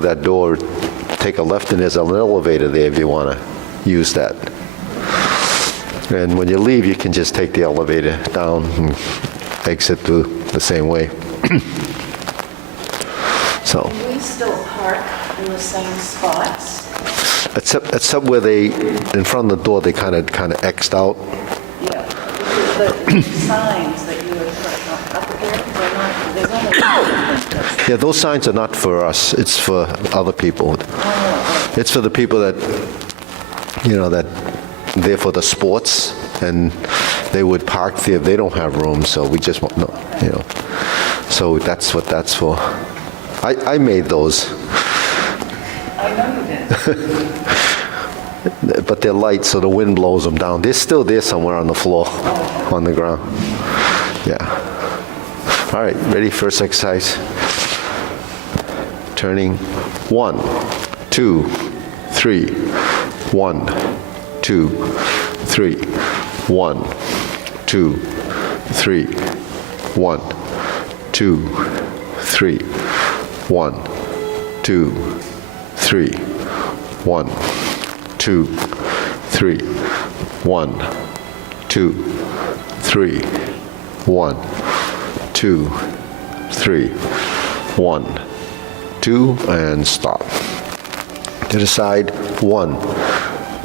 that door, take a left, and there's an elevator there if you want to use that. And when you leave, you can just take the elevator down and exit through the same way. So. Can we still park in the same spots? Except where they, in front of the door, they kind of X'd out. Yeah, because the signs that you had put up here, they're not, there's only Yeah, those signs are not for us. It's for other people. Oh, It's for the people that, that they're for the sports, and they would park there if they don't have room, so we just want, So that's what that's for. I made those. I know you did. But they're light, so the wind blows them down. They're still there somewhere on the floor, on the ground. Yeah. All right, ready? First exercise. Turning 1, 2, 3. 1, 2, 3. 1, 2, 3. 1, 2, 3. 1, 2, 3. 1, 2, 3. 1, 2, 3. 1, 2, 3. 1, 2, and stop. To the side. 1,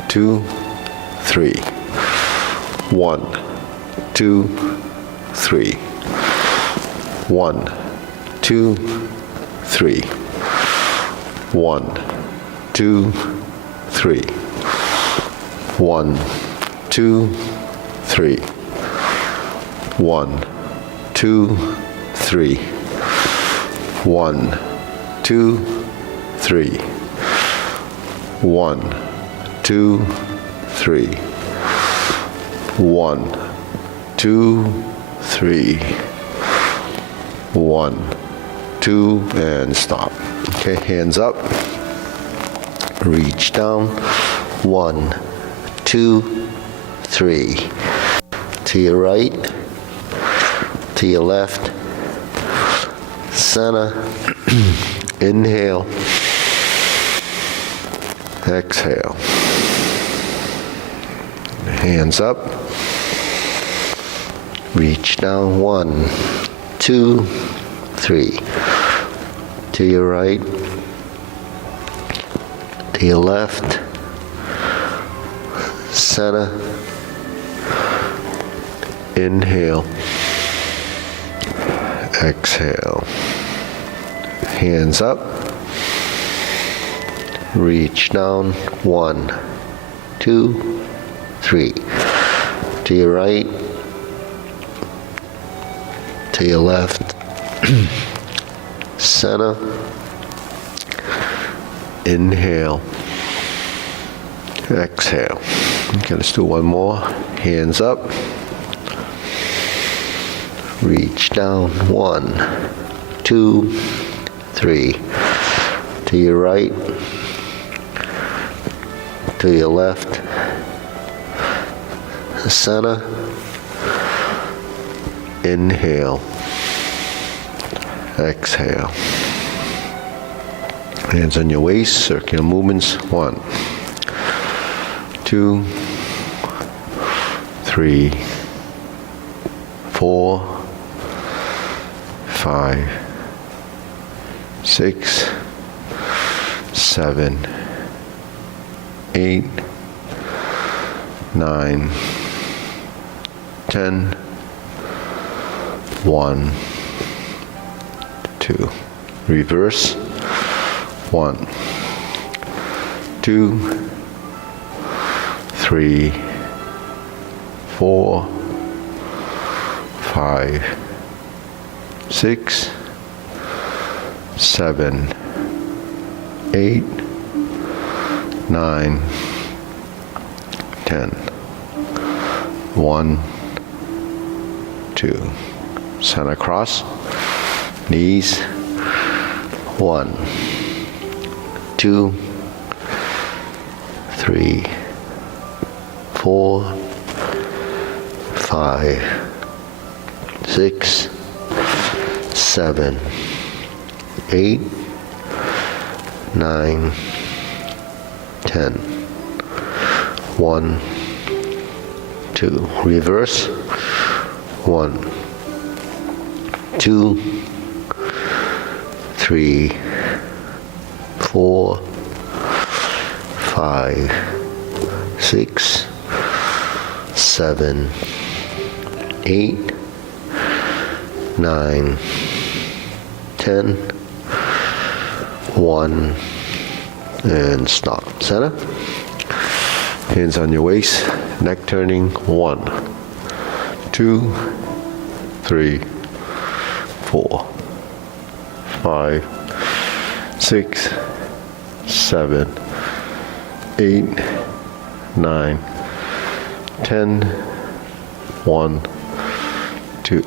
2, 3. 1, 2, 3. 1, 2, 3. 1, 2, 3. 1, 2, 3. 1, 2, 3. 1, 2, 3. 1, 2, 3. 1, 2, 3. 1, 2, and stop. Okay, hands up. Reach down. 1, 2, 3. To your right, to your left, center, inhale, exhale. Hands up. Reach down. 1, 2, 3. To your right, to your left, center, inhale, exhale. Hands up. Reach down. 1, 2, 3. To your right, to your left, center, inhale, exhale. Okay, let's do one more. Hands up. Reach down. 1, 2, 3. To your right, to your left, center, inhale, exhale. Hands on your waist, circular movements. 1, 2, 3, 4, 5, 6, 7, 8, 9, 10, 1, 2. Reverse. 1, 2, 3, 4, 5, 6, 7, 8, 9, 10. 1, 2. Center cross. Knees. 1, 2, 3, 4, 5, 6, 7, 8, 9, 10. 1, 2. Reverse. 1, 2, 3, 4, 5, 6, 7, 8, 9, 10. 1, and stop. Center. Hands on your waist, neck turning. 1, 2, 3, 4, 5, 6, 7, 8, 9, 10. 1, 2.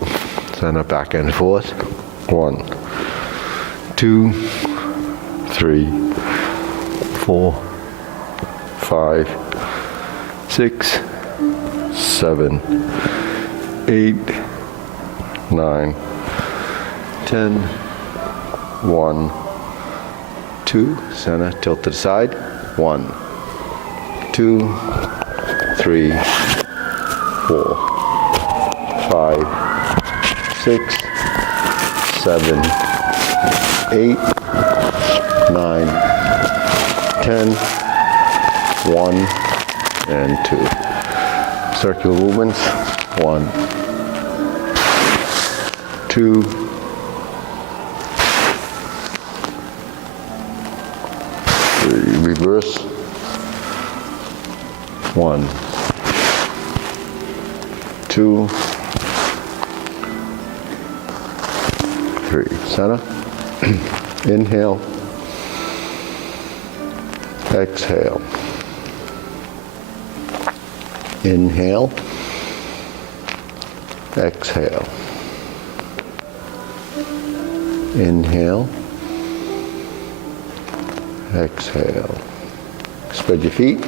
Center, back and forth. 1, 2, 3, 4, 5, 6, 7, 8, 9, 10. 1, 2. Center, tilt to the side. 1, 2, 3, 4, 5, 6, 7, 8, 9, 10. 1 and 2. Circular movements. 1, 2, 3. Reverse. 1, 2, 3. Center. Inhale. Exhale. Inhale. Exhale. Inhale. Exhale. Spread your feet.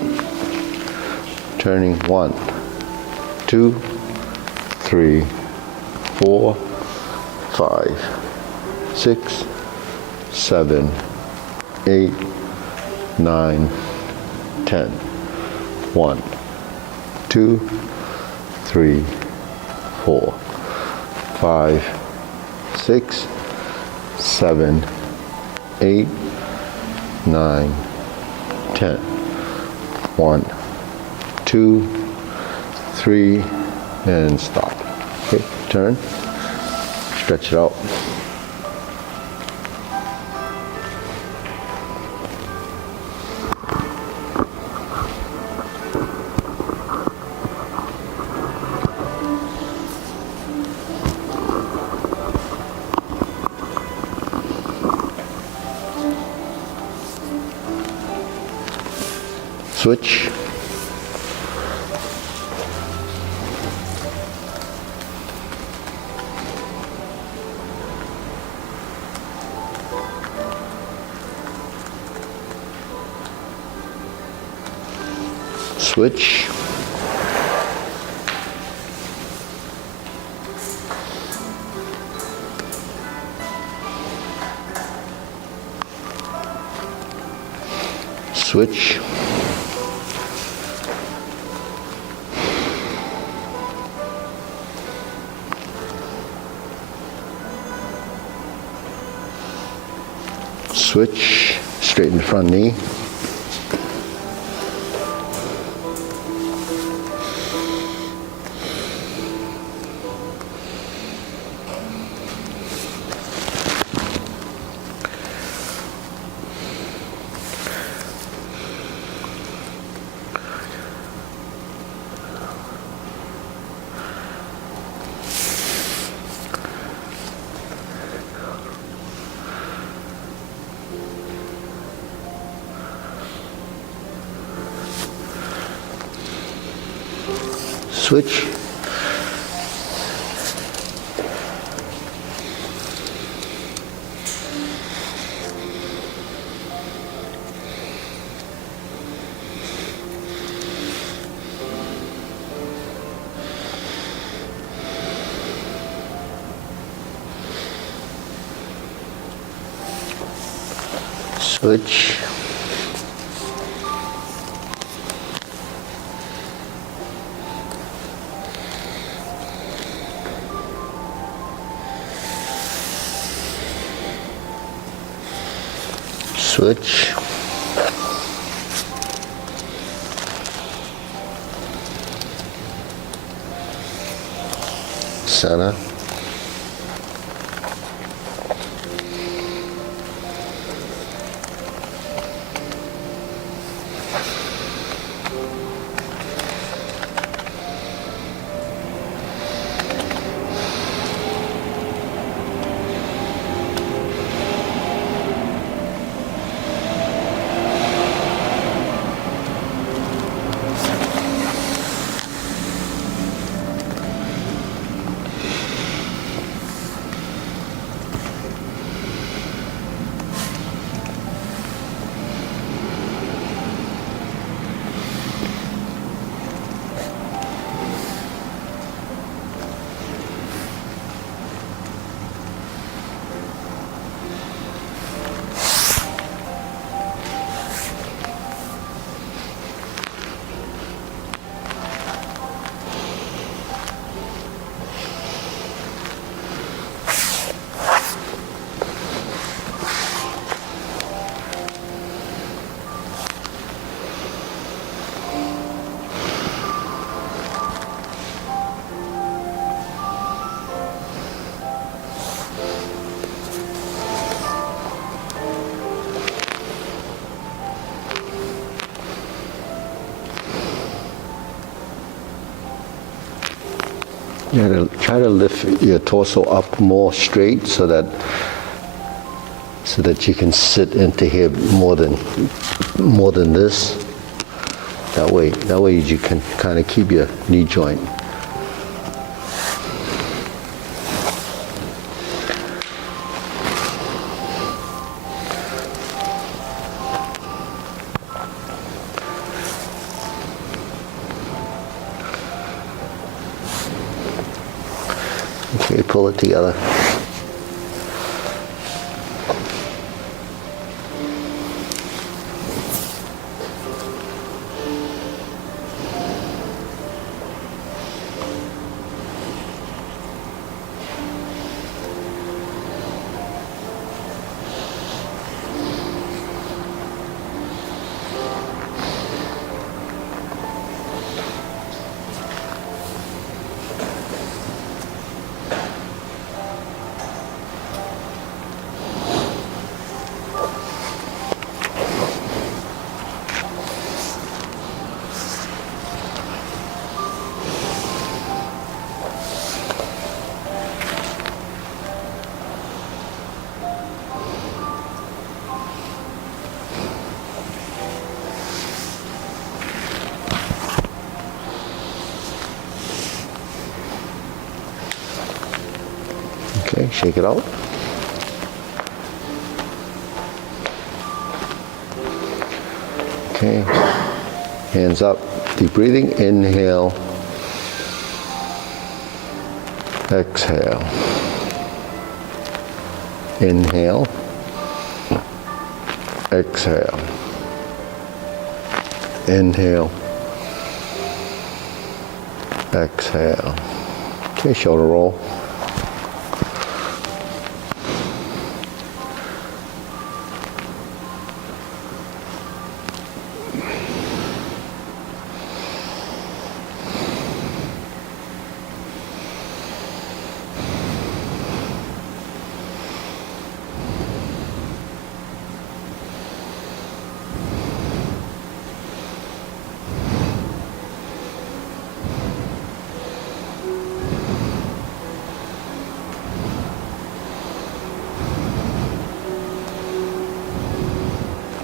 Turning. 1, 2, 3, 4, 5, 6, 7, 8, 9, 10. 1, 2, 3, 4, 5, 6, 7, 8, 9, 10. 1, 2, 3, and stop. Okay, turn. Stretch it out. Switch. Switch. Switch. Switch. Straighten the front knee. Switch. Switch. Switch. Center. You gotta try to lift your torso up more straight so that you can sit into here more than this. That way you can kind of keep your knee joint. Okay, pull it together. Okay, shake it out. Okay, hands up, deep breathing, inhale, exhale, inhale, exhale, inhale, exhale. Okay, shoulder roll.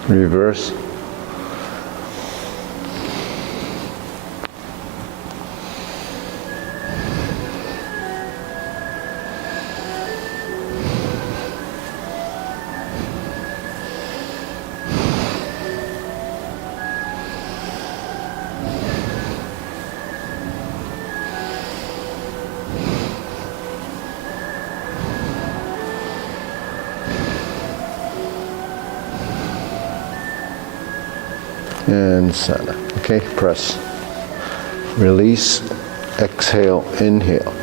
Reverse. and center. Okay, press. Release, exhale, inhale.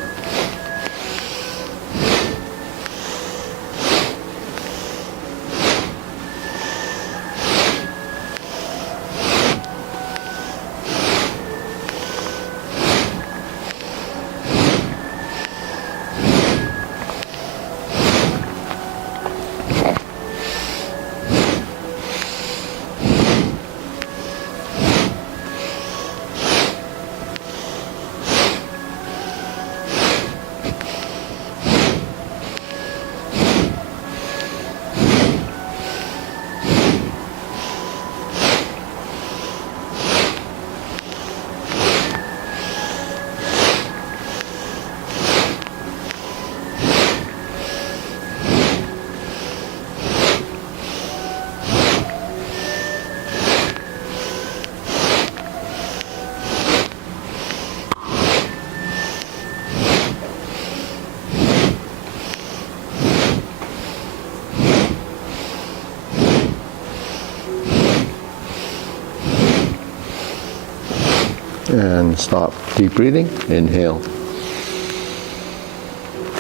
And stop. Deep breathing. Inhale.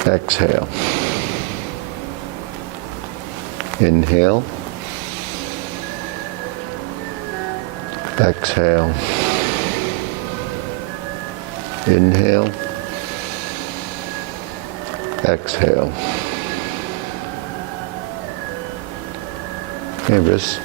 Exhale. Inhale. Exhale. Inhale. Exhale. Okay, wrist.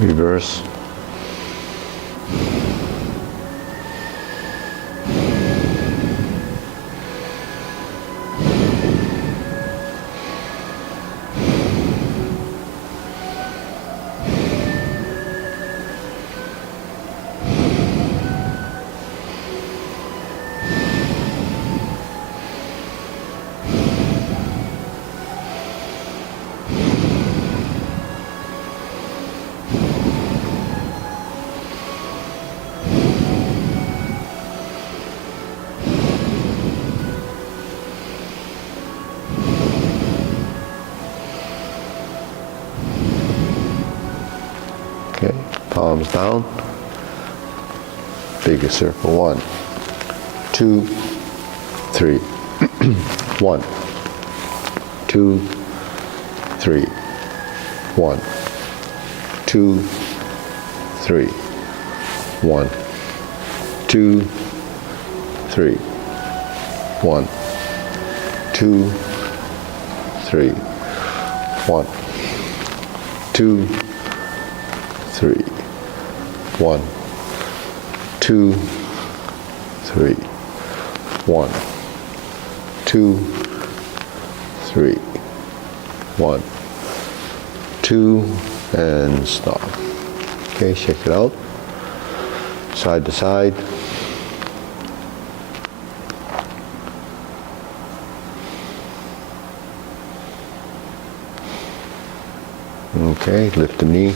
Reverse. Okay, palms down. Bigger circle. 1, 2, 3. 1, 2, 3. 1, 2, 3. 1, 2, 3. 1, 2, 3. 1, 2, 3. 1, 2, 3. 1, 2, 3. 1, 2, and stop. Okay, shake it out. Side to side. Okay, lift the knee.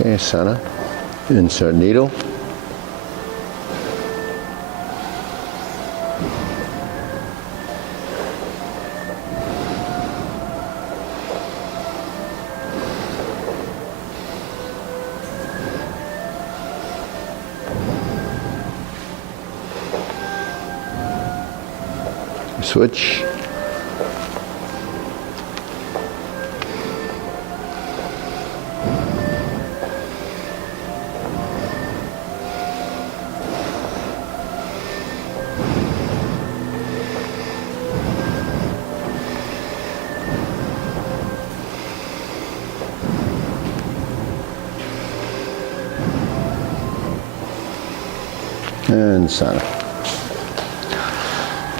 Okay, center. Insert needle. Switch. And center.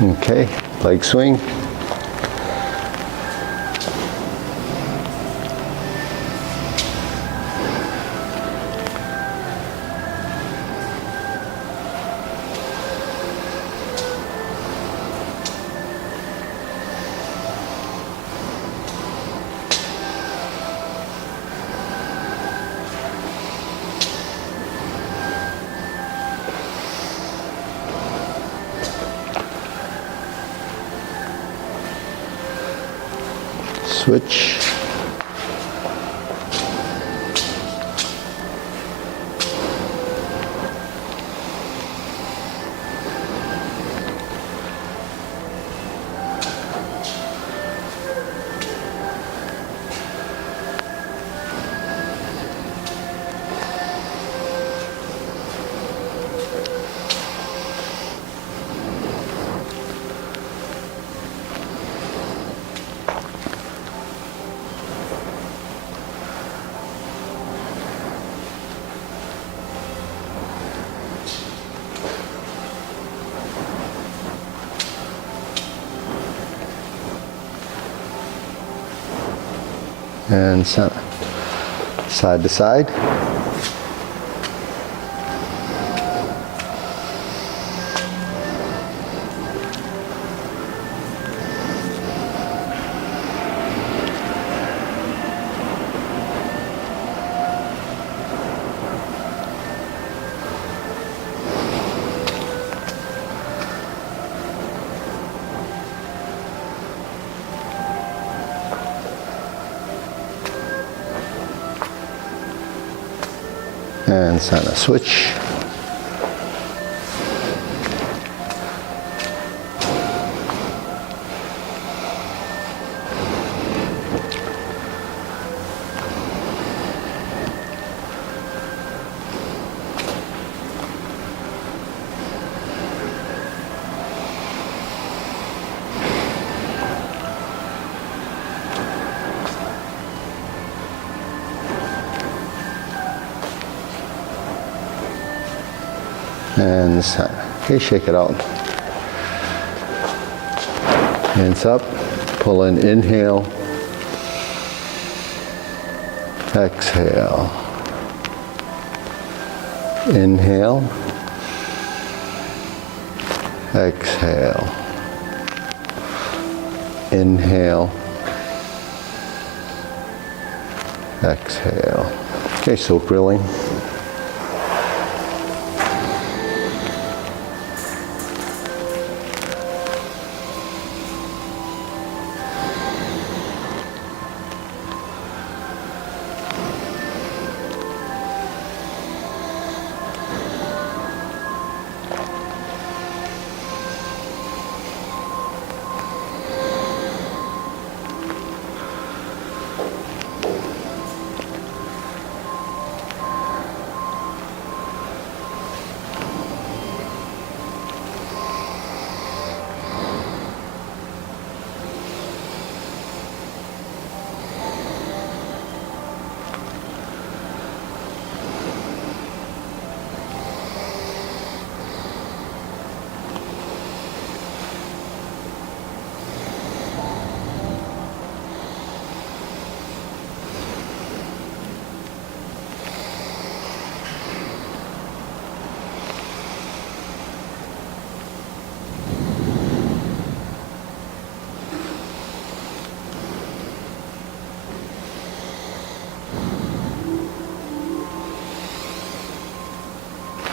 Okay, leg swing. Switch. And center. Side to side. And center. Switch. And center. Okay, shake it out. Hands up. Pull in. Inhale. Exhale. Inhale. Exhale. Inhale. Exhale. Okay, so grilling.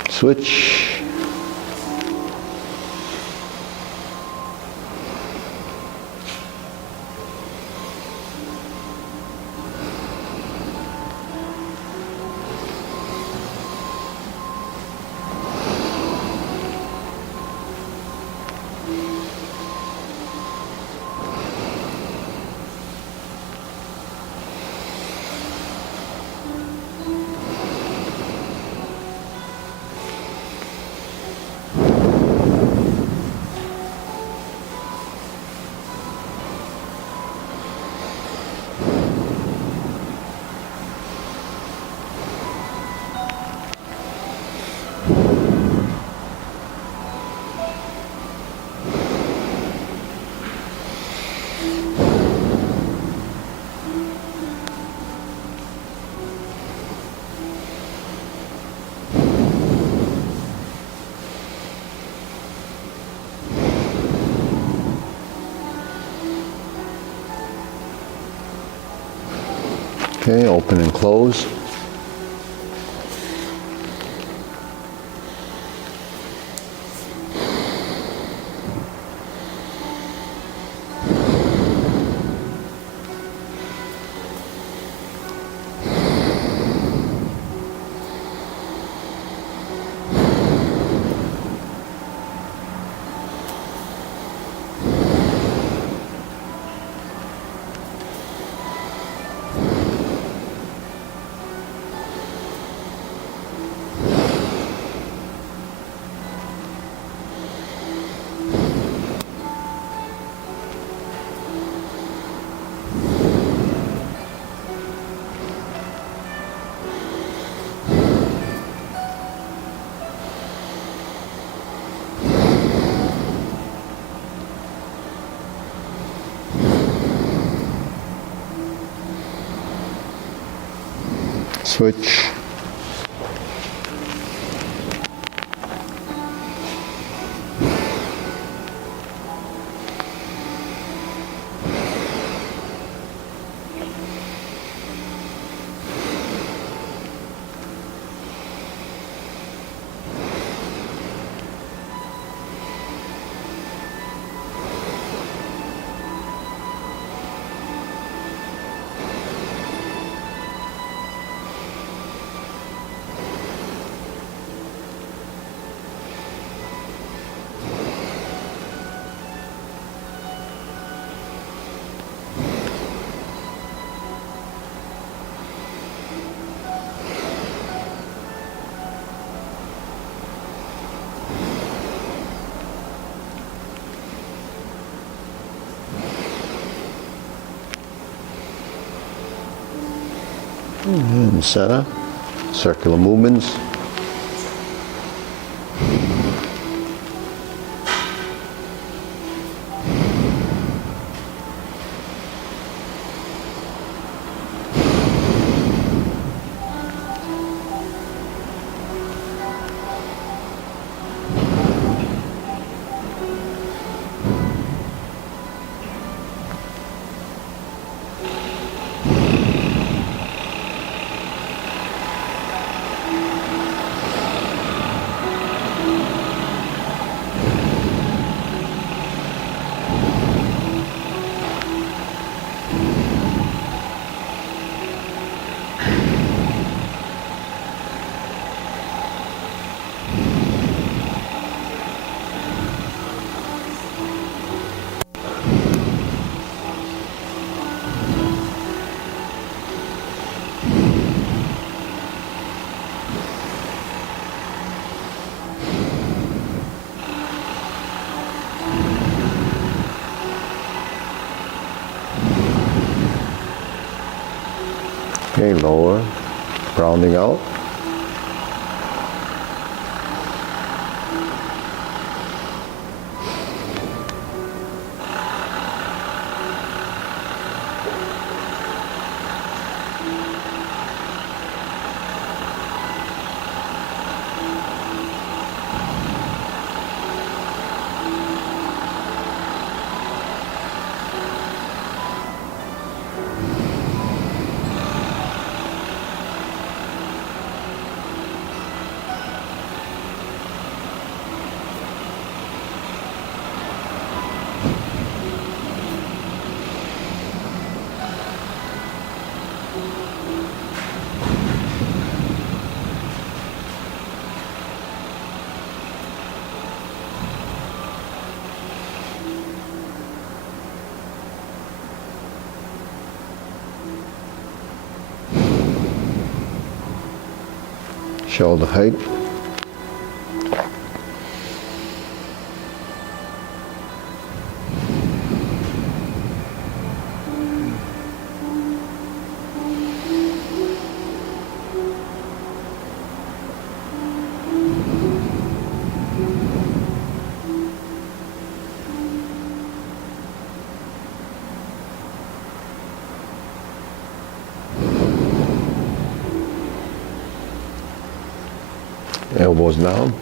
Switch. Okay, open and close. Switch. And center, circular movements. Okay, lower, rounding out. Shoulder height. Elbows down.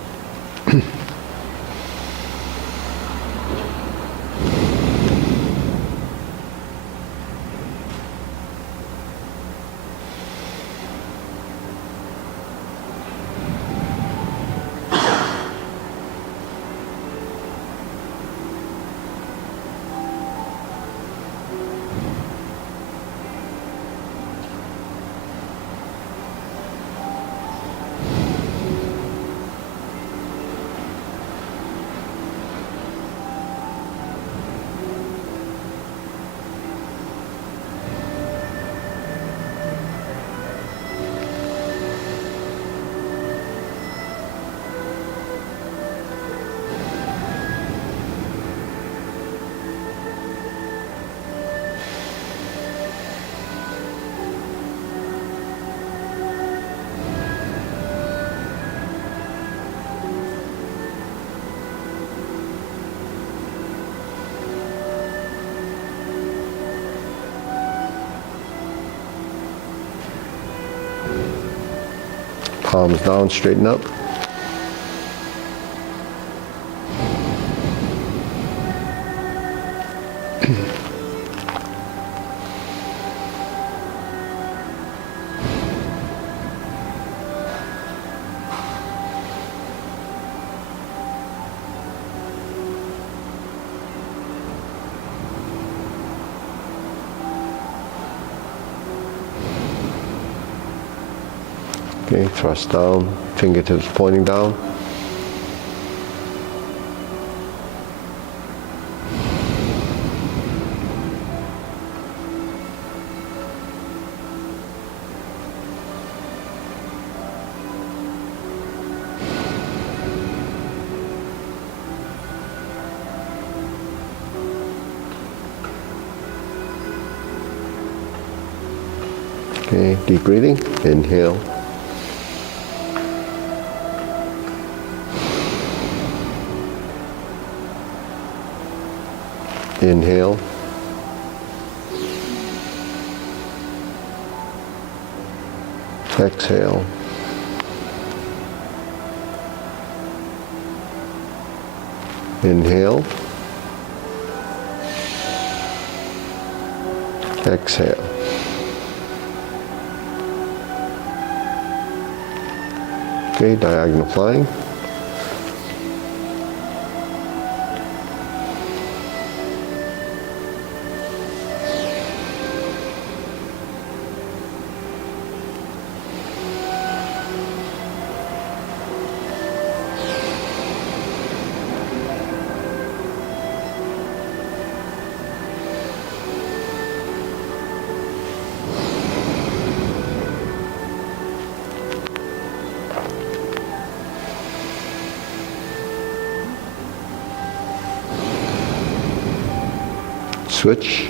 Palms down, straighten up. Okay, thrust down, fingertips pointing down. Okay, deep breathing, inhale. Inhale. Exhale. Inhale. Exhale. Okay, diagonal flying. Switch.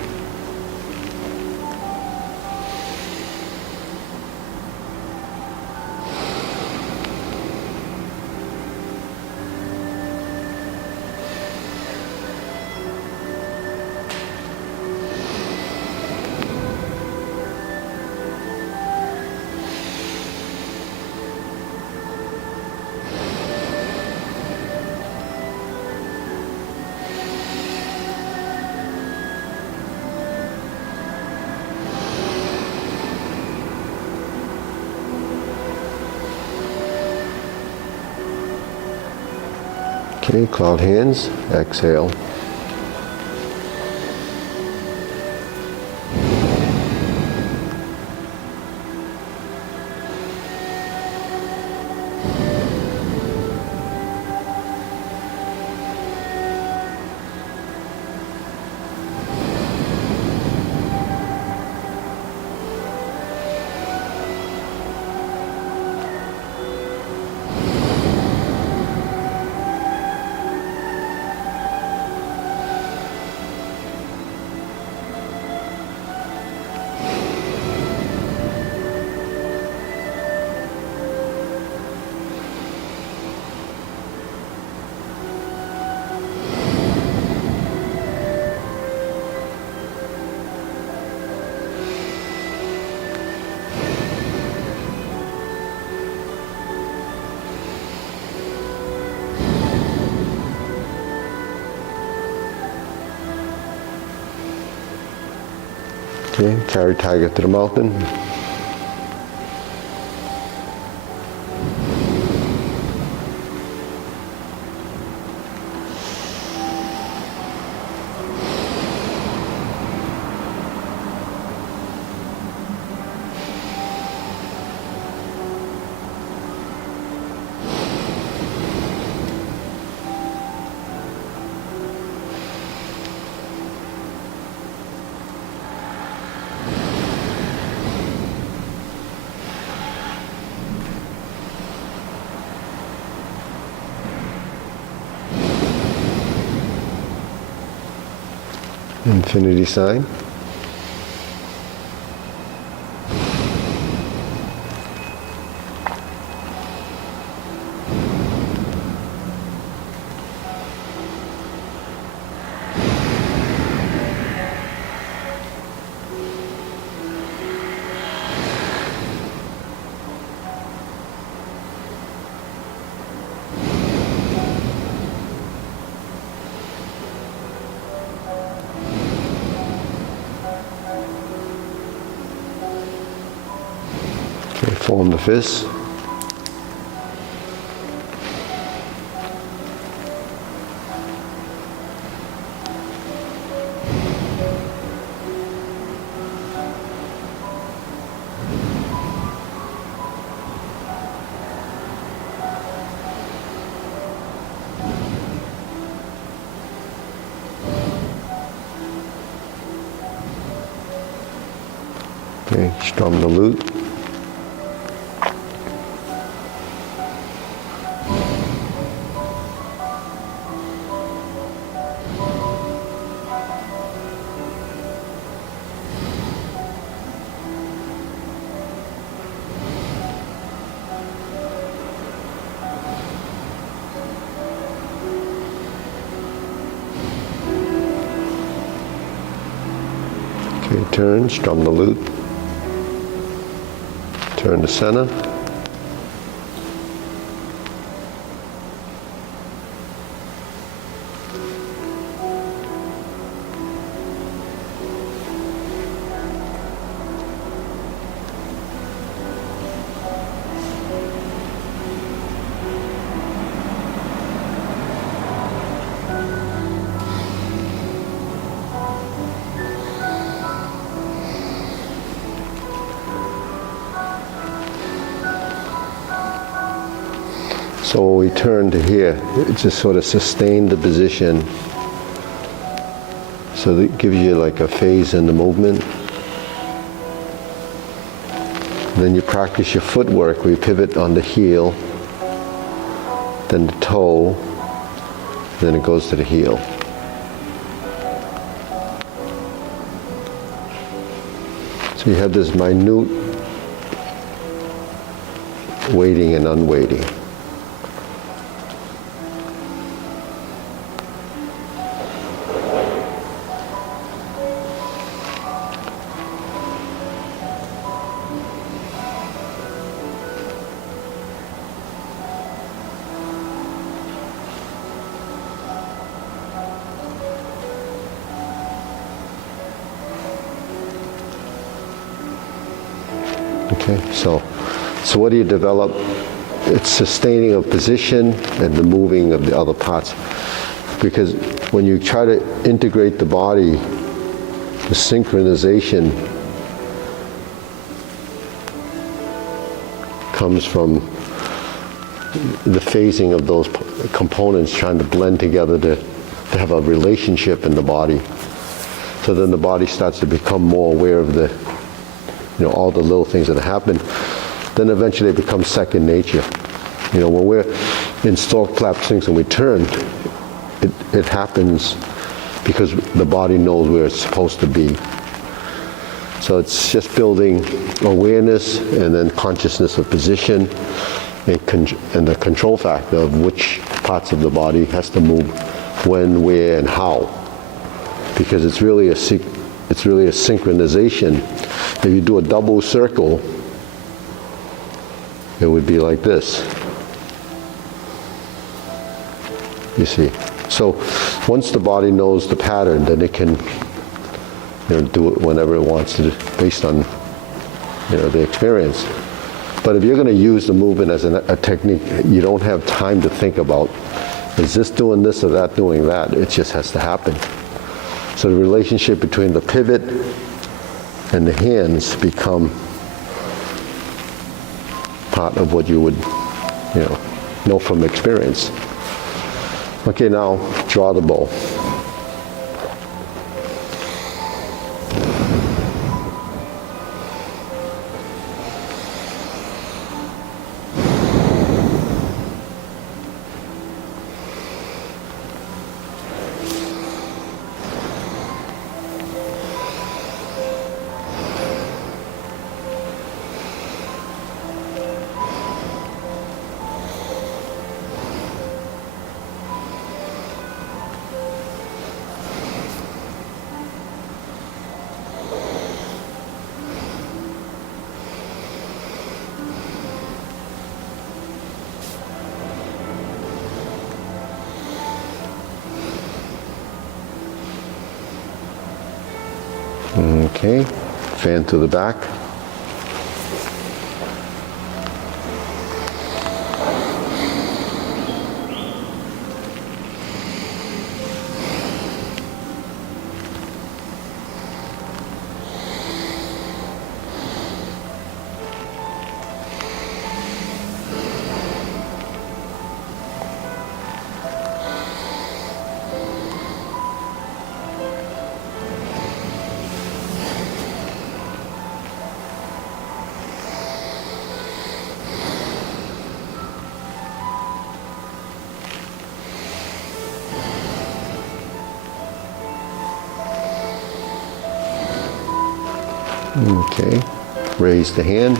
Okay, cloud hands, exhale. Okay, carry tiger to the mountain. Infinity sign. Form the fist. Okay, strum the lute. Okay, turn, strum the lute. Turn to center. So we turn to here, it just sort of sustain the position. So that gives you like a phase in the movement. Then you practice your footwork where you pivot on the heel, then the toe, then it goes to the heel. So you have this minute weighting and unweighting. Okay, so what do you develop? It's sustaining of position and the moving of the other parts. Because when you try to integrate the body, the synchronization comes from the phasing of those components trying to blend together to have a relationship in the body. So then the body starts to become more aware of the all the little things that happen, then eventually it becomes second nature. When we're in stalk, flap, swings and we turn, it happens because the body knows where it's supposed to be. So it's just building awareness and then consciousness of position and the control factor of which parts of the body has to move when, where, and how. Because it's really a synchronization. If you do a double circle, it would be like this. You see. So once the body knows the pattern, then it can do it whenever it wants to, based on the experience. But if you're going to use the movement as a technique, you don't have time to think about, is this doing this or that doing that? It just has to happen. So the relationship between the pivot and the hands become part of what you would, know from experience. Okay, now draw the bow. Okay, fan to the back. Okay, raise the hand.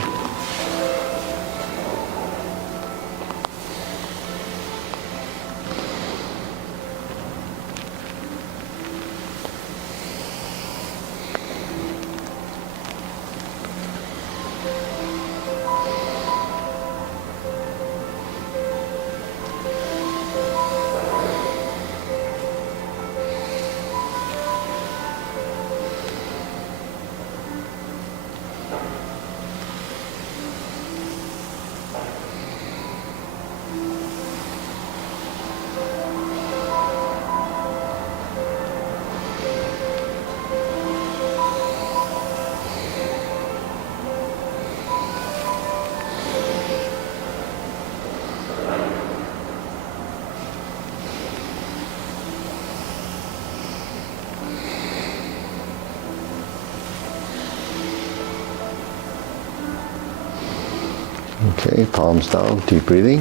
Okay, palms down, deep breathing.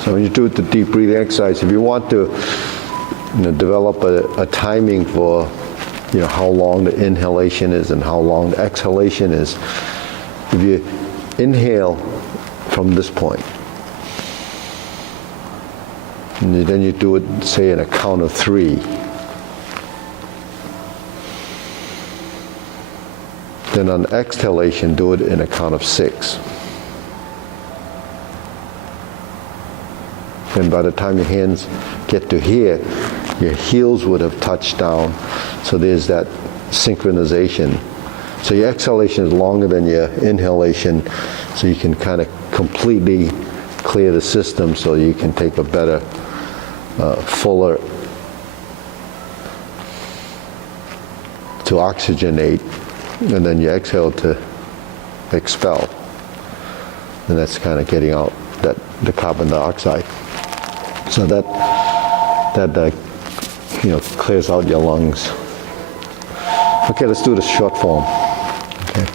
So when you do the deep breathing exercise, if you want to develop a timing for how long the inhalation is and how long the exhalation is, if you inhale from this point, and then you do it, say, in a count of 3. Then on exhalation, do it in a count of 6. And by the time your hands get to here, your heels would have touched down. So there's that synchronization. So your exhalation is longer than your inhalation, so you can kind of completely clear the system so you can take a better, fuller to oxygenate, and then you exhale to expel. And that's kind of getting out the carbon dioxide. So that clears out your lungs. Okay, let's do the short form. Okay.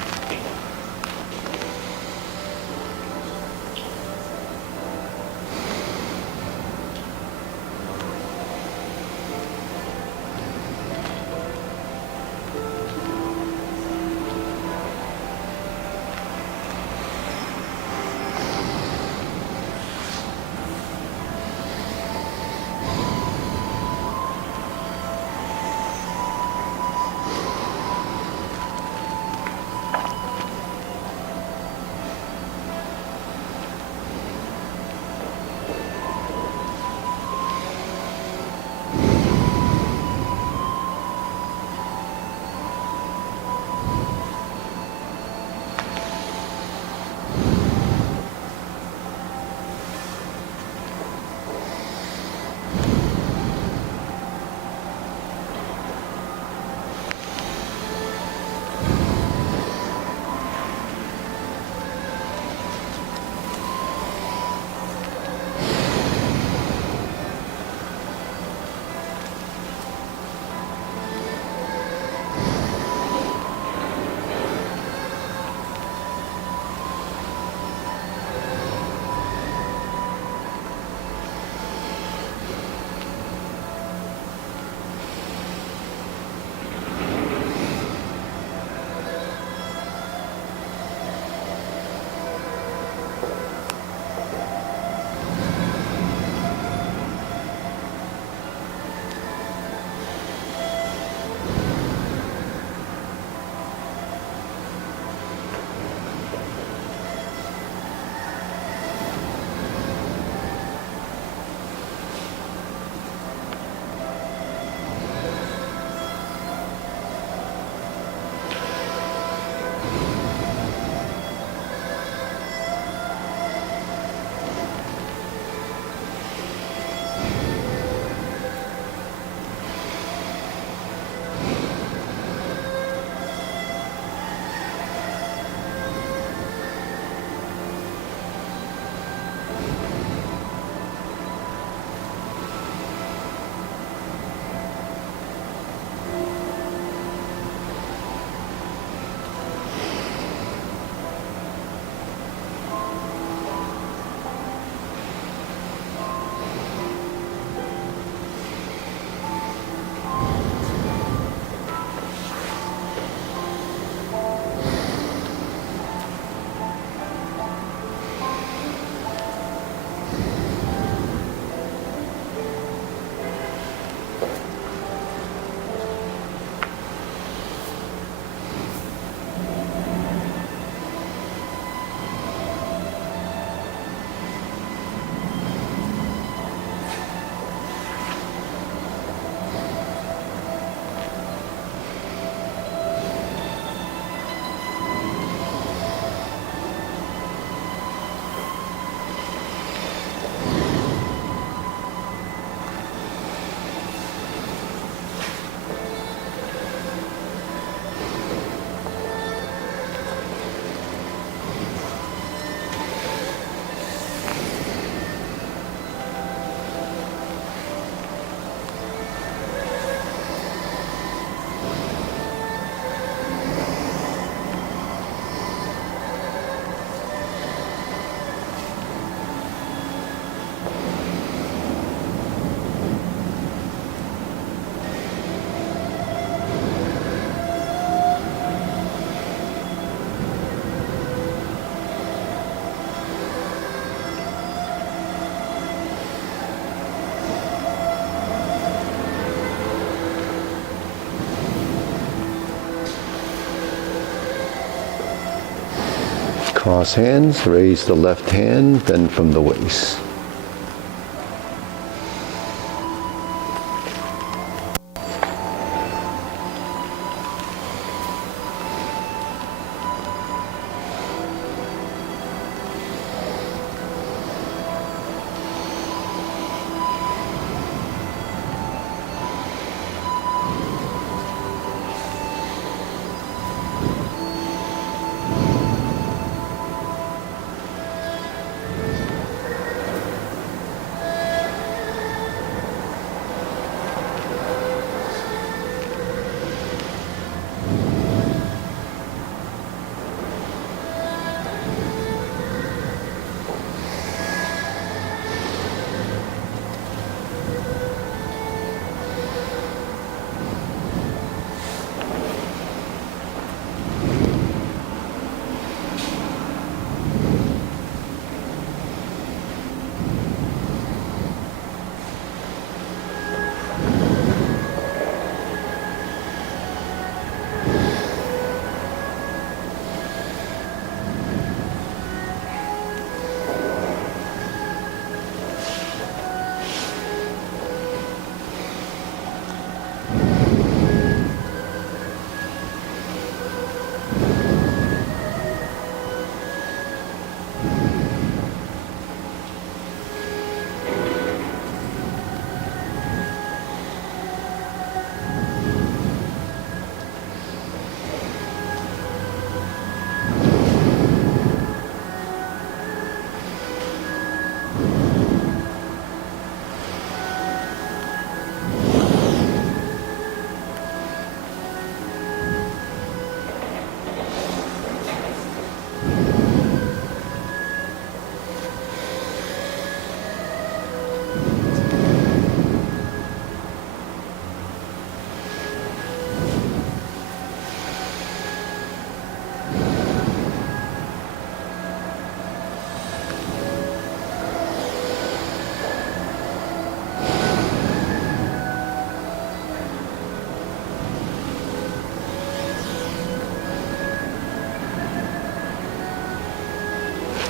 Cross hands, raise the left hand, bend from the waist.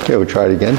Okay, we'll try it again.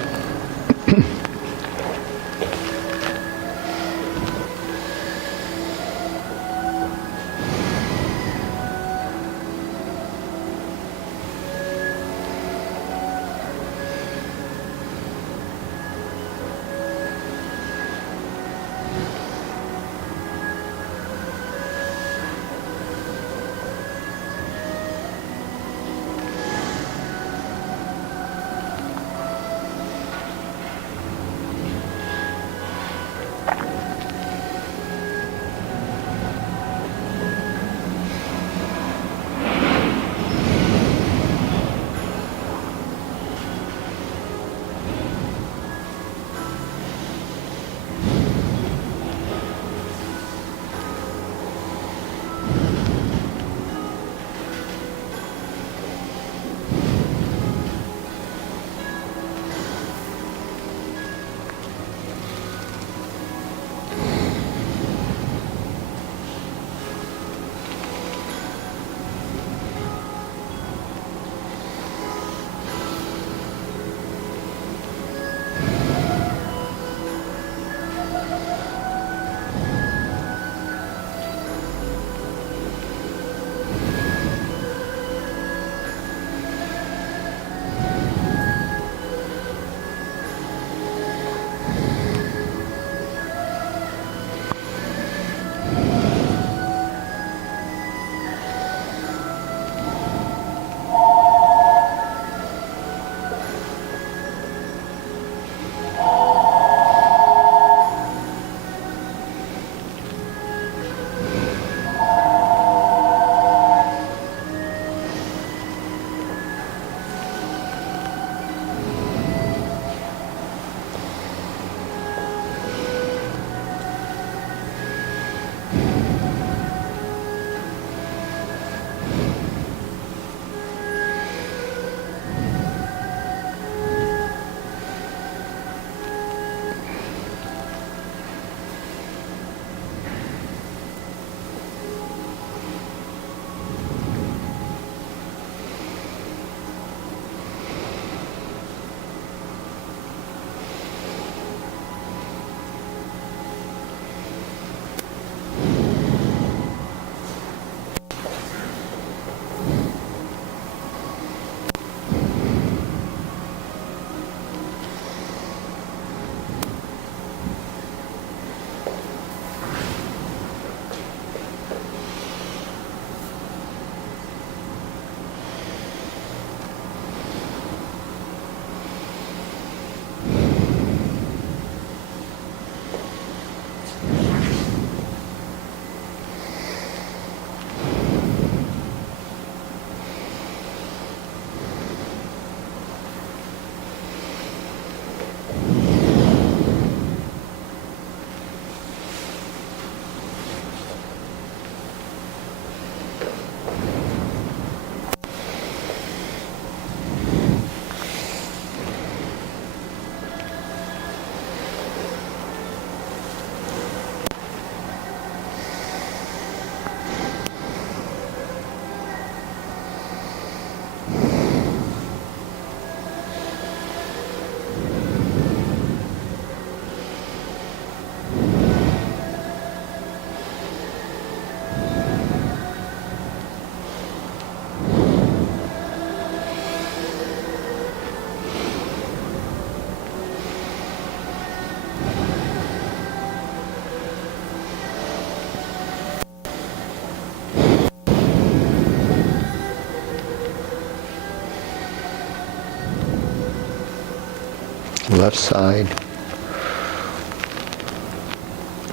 left side,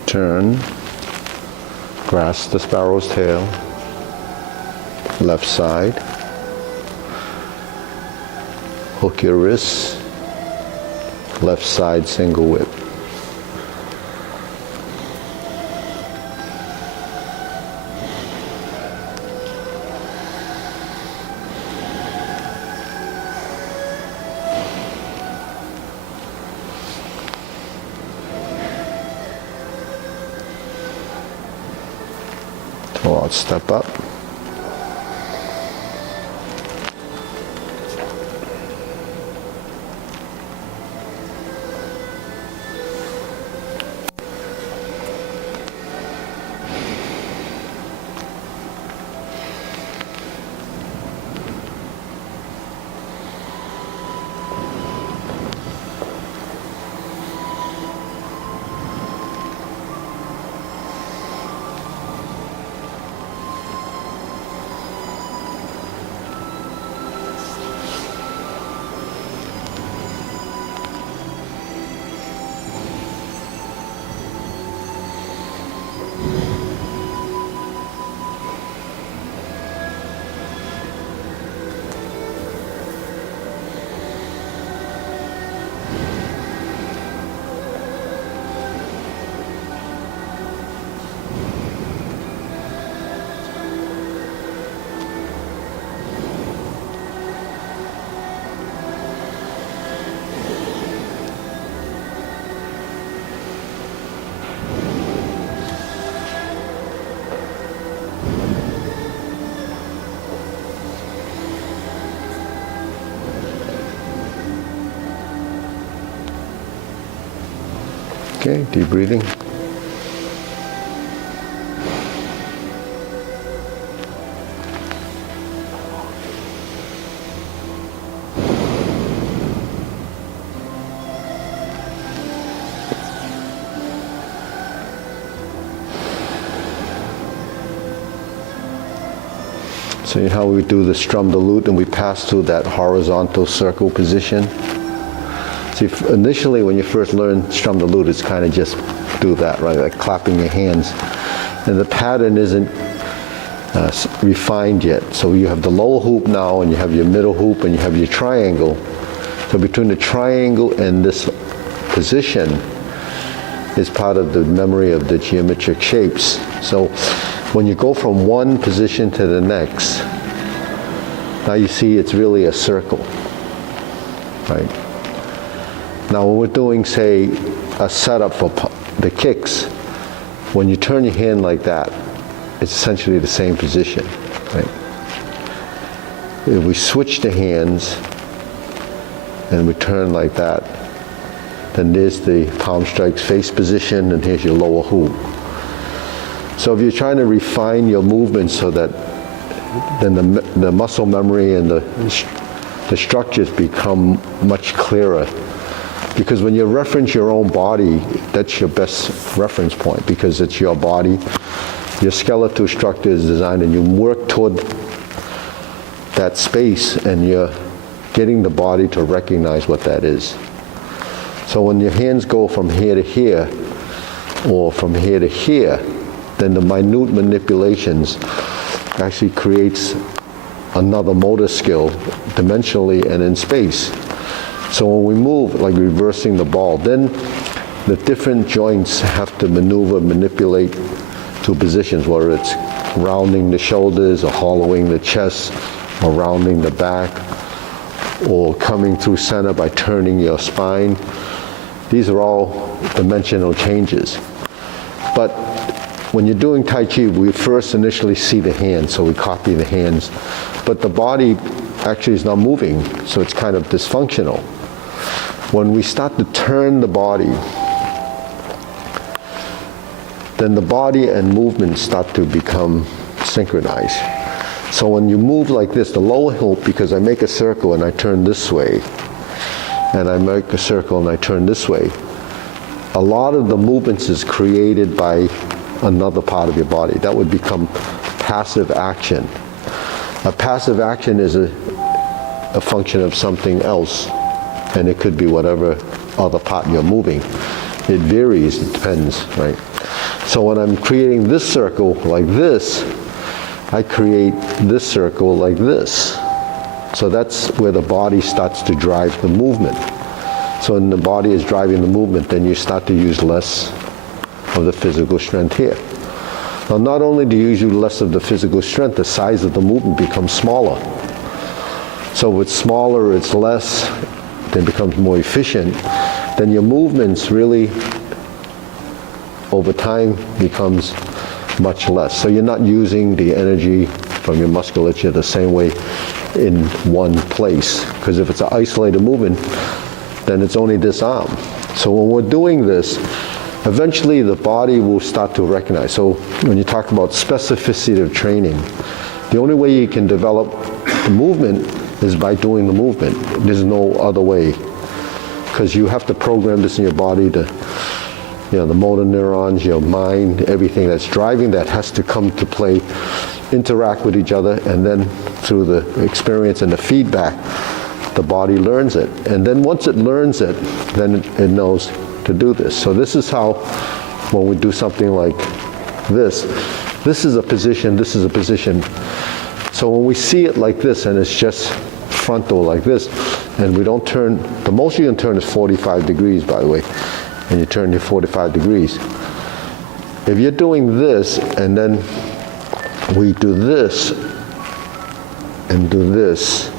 turn, grasp the sparrow's tail, left side, hook your wrists, left side single whip. Pull out, step up. Okay, deep breathing. See how we do the strum the lute and we pass through that horizontal circle position? See, initially when you first learn strum the lute, it's kind of just do that, right? Like clapping your hands. And the pattern isn't refined yet. So you have the lower hoop now, and you have your middle hoop, and you have your triangle. So between the triangle and this position is part of the memory of the geometric shapes. So when you go from one position to the next, now you see it's really a circle, right? Now when we're doing, say, a setup for the kicks, when you turn your hand like that, it's essentially the same position, right? If we switch the hands and we turn like that, then there's the palm strikes face position, and here's your lower hoop. So if you're trying to refine your movements so that then the muscle memory and the structures become much clearer. Because when you reference your own body, that's your best reference point, because it's your body. Your skeletal structure is designed, and you work toward that space, and you're getting the body to recognize what that is. So when your hands go from here to here, or from here to here, then the minute manipulations actually creates another motor skill, dimensionally and in space. So when we move, like reversing the ball, then the different joints have to maneuver, manipulate to positions, whether it's rounding the shoulders or hollowing the chest or rounding the back or coming through center by turning your spine. These are all dimensional changes. But when you're doing Tai Chi, we first initially see the hands, so we copy the hands. But the body actually is not moving, so it's kind of dysfunctional. When we start to turn the body, then the body and movement start to become synchronized. So when you move like this, the lower hoop, because I make a circle and I turn this way, and I make a circle and I turn this way, a lot of the movements is created by another part of your body. That would become passive action. A passive action is a function of something else, and it could be whatever other part you're moving. It varies, it depends, right? So when I'm creating this circle like this, I create this circle like this. So that's where the body starts to drive the movement. So when the body is driving the movement, then you start to use less of the physical strength here. Now, not only do you use less of the physical strength, the size of the movement becomes smaller. So it's smaller, it's less, then becomes more efficient. Then your movements really, over time, becomes much less. So you're not using the energy from your musculature the same way in one place. Because if it's an isolated movement, then it's only this arm. So when we're doing this, eventually the body will start to recognize. So when you talk about specificity of training, the only way you can develop the movement is by doing the movement. There's no other way. Because you have to program this in your body to, the motor neurons, your mind, everything that's driving that has to come to play, interact with each other, and then through the experience and the feedback, the body learns it. And then once it learns it, then it knows to do this. So this is how, when we do something like this is a position, this is a position. So when we see it like this, and it's just frontal like this, and we don't turn, the most you can turn is 45 degrees, by the way, and you turn your 45 degrees. If you're doing this, and then we do this, and do this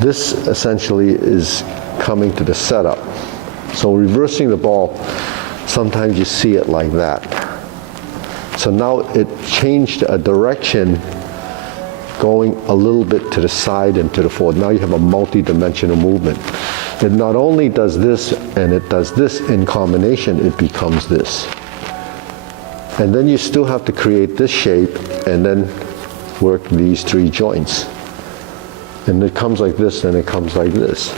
essentially is coming to the setup. So reversing the ball, sometimes you see it like that. So now it changed a direction, going a little bit to the side and to the forward. Now you have a multi-dimensional movement. It not only does this, and it does this in combination, it becomes this. And then you still have to create this shape and then work these three joints. And it comes like this, and it comes like this.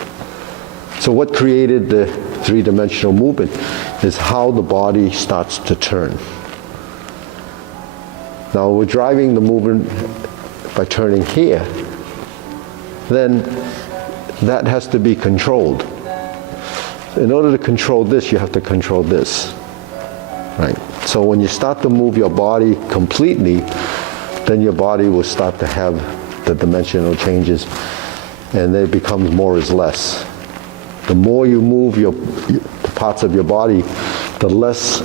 So what created the three-dimensional movement is how the body starts to turn. Now we're driving the movement by turning here, then that has to be controlled. In order to control this, you have to control this, right? So when you start to move your body completely, then your body will start to have the dimensional changes, and then it becomes more is less. The more you move the parts of your body, the less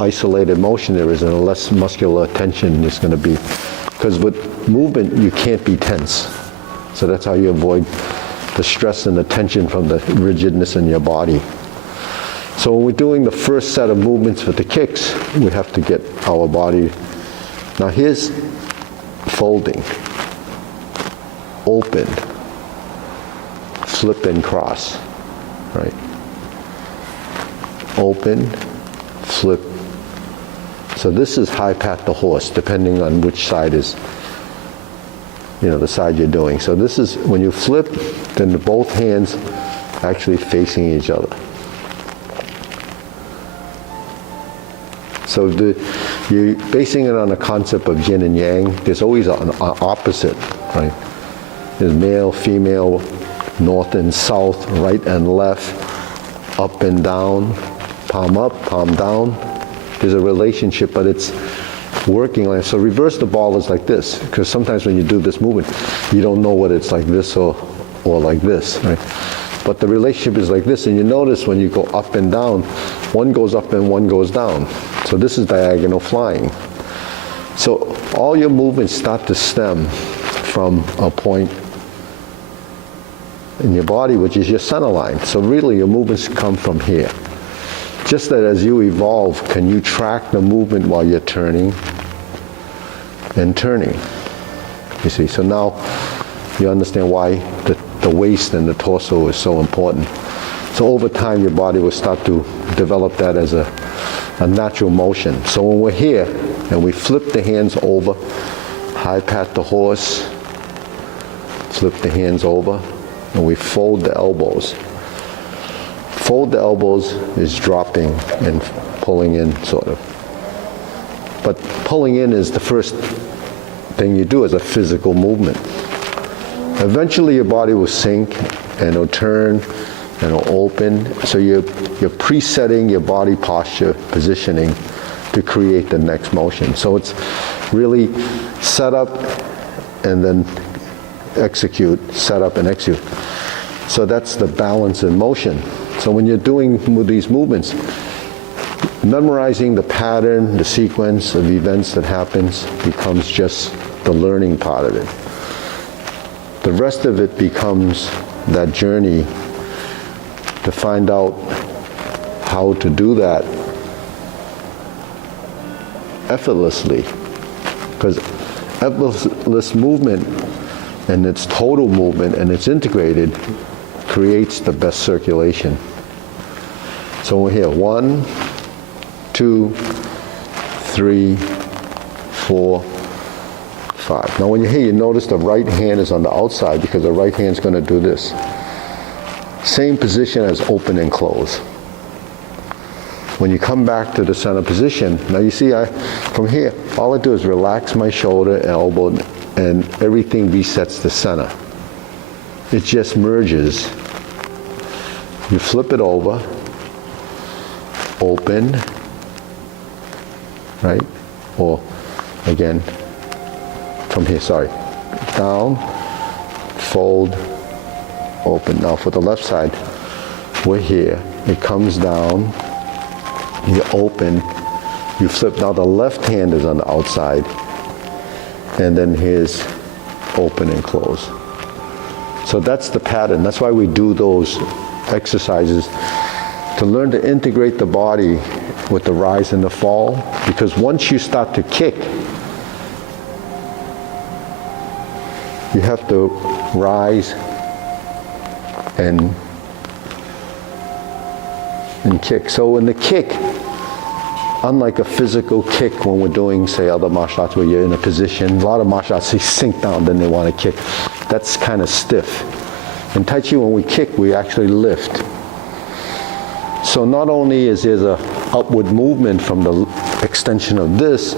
isolated motion there is, and the less muscular tension there's going to be. Because with movement, you can't be tense. So that's how you avoid the stress and the tension from the rigidness in your body. So when we're doing the first set of movements with the kicks, we have to get our body. Now here's folding, open, flip and cross, right? Open, flip. So this is high pat the horse, depending on which side is, the side you're doing. So this is, when you flip, then both hands actually facing each other. So you're basing it on the concept of yin and yang. There's always an opposite, right? There's male, female, north and south, right and left, up and down, palm up, palm down. There's a relationship, but it's working like, so reverse the ball is like this, because sometimes when you do this movement, you don't know whether it's like this or like this, right? But the relationship is like this, and you notice when you go up and down, one goes up and one goes down. So this is diagonal flying. So all your movements start to stem from a point in your body, which is your center line. So really your movements come from here. Just that as you evolve, can you track the movement while you're turning and turning? You see, so now you understand why the waist and the torso is so important. So over time, your body will start to develop that as a natural motion. So when we're here and we flip the hands over, high pat the horse, flip the hands over, and we fold the elbows. Fold the elbows is dropping and pulling in, sort of. But pulling in is the first thing you do as a physical movement. Eventually your body will sink and it'll turn open. So you're presetting your body posture, positioning to create the next motion. So it's really set up and then execute, set up and execute. So that's the balance in motion. So when you're doing these movements, memorizing the pattern, the sequence of events that happens becomes just the learning part of it. The rest of it becomes that journey to find out how to do that effortlessly. Because effortless movement and its total movement and it's integrated creates the best circulation. So we're here, 1, 2, 3, 4, 5. Now when you're here, you notice the right hand is on the outside because the right hand's going to do this. Same position as open and close. When you come back to the center position, now you see from here, all I do is relax my shoulder, elbow, and everything resets the center. It just merges. You flip it over, open, right? Or again, from here, sorry. Down, fold, open. Now for the left side, we're here. It comes down, you open, you flip. Now the left hand is on the outside, and then here's open and close. So that's the pattern. That's why we do those exercises, to learn to integrate the body with the rise and the fall, because once you start to kick, you have to rise and kick. So in the kick, unlike a physical kick when we're doing, say, other martial arts where you're in a position, a lot of martial arts, they sink down, then they want to kick. That's kind of stiff. In Tai Chi, when we kick, we actually lift. So not only is there an upward movement from the extension of this,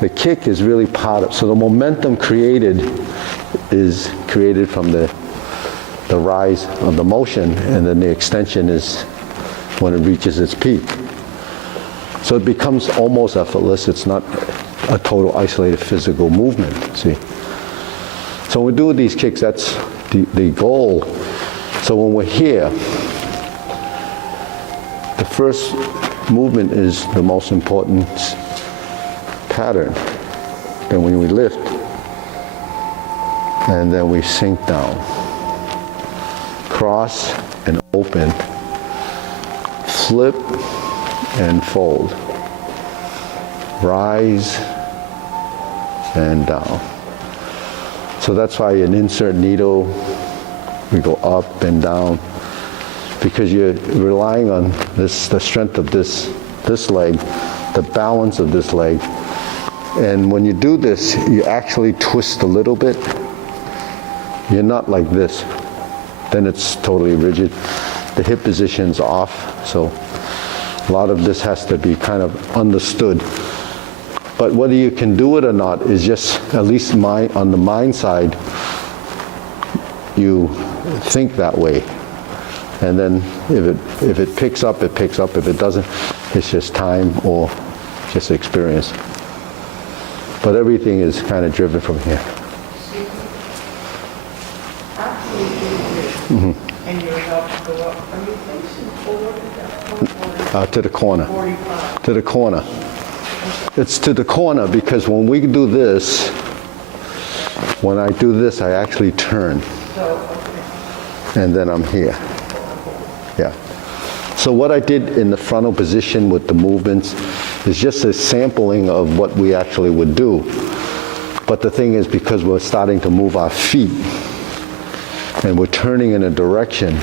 the kick is really part of, so the momentum created is created from the rise of the motion, and then the extension is when it reaches its peak. So it becomes almost effortless. It's not a total isolated physical movement, see. So when we do these kicks, that's the goal. So when we're here, the first movement is the most important pattern. Then when we lift, and then we sink down. Cross and open. Flip and fold. Rise and down. So that's why an insert needle, we go up and down, because you're relying on this, the strength of this leg, the balance of this leg. And when you do this, you actually twist a little bit. You're not like this. Then it's totally rigid. The hip position's off, so a lot of this has to be kind of understood. But whether you can do it or not is just, at least on the mind side, you think that way. And then if it picks up, it picks up. If it doesn't, it's just time or just experience. But everything is kind of driven from here. After you do this, and you're about to go up, are you facing forward at that point? To the corner. 45. To the corner. It's to the corner because when we do this, when I do this, I actually turn. And then I'm here. Yeah. So what I did in the frontal position with the movements is just a sampling of what we actually would do. But the thing is, because we're starting to move our feet and we're turning in a direction,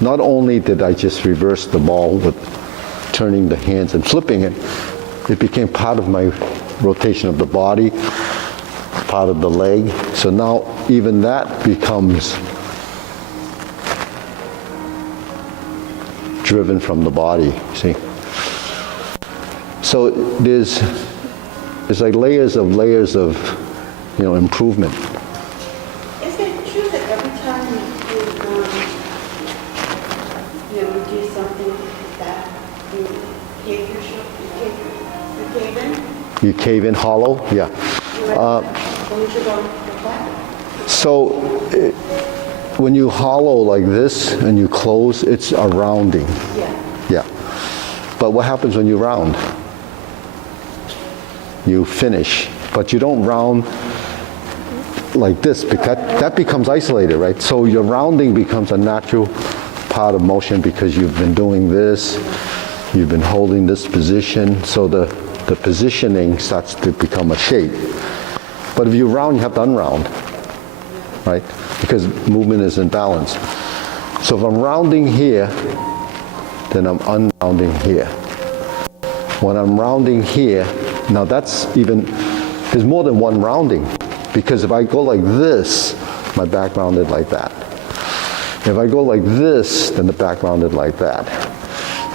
not only did I just reverse the ball with turning the hands and flipping it, it became part of my rotation of the body, part of the leg. So now even that becomes driven from the body, see? So there's like layers of, improvement. Is it true that every time you do cave, you cave in? You cave in hollow, yeah. When you should go back? So when you hollow like this and you close, it's a rounding. Yeah. Yeah. But what happens when you round? You finish, but you don't round like this because that becomes isolated, right? So your rounding becomes a natural part of motion because you've been doing this, you've been holding this position, so the positioning starts to become a shape. But if you round, you have to unround, right? Because movement is in balance. So if I'm rounding here, then I'm unrounding here. When I'm rounding here, now there's more than one rounding, because if I go like this, my back rounded like that. If I go like this, then the back rounded like that.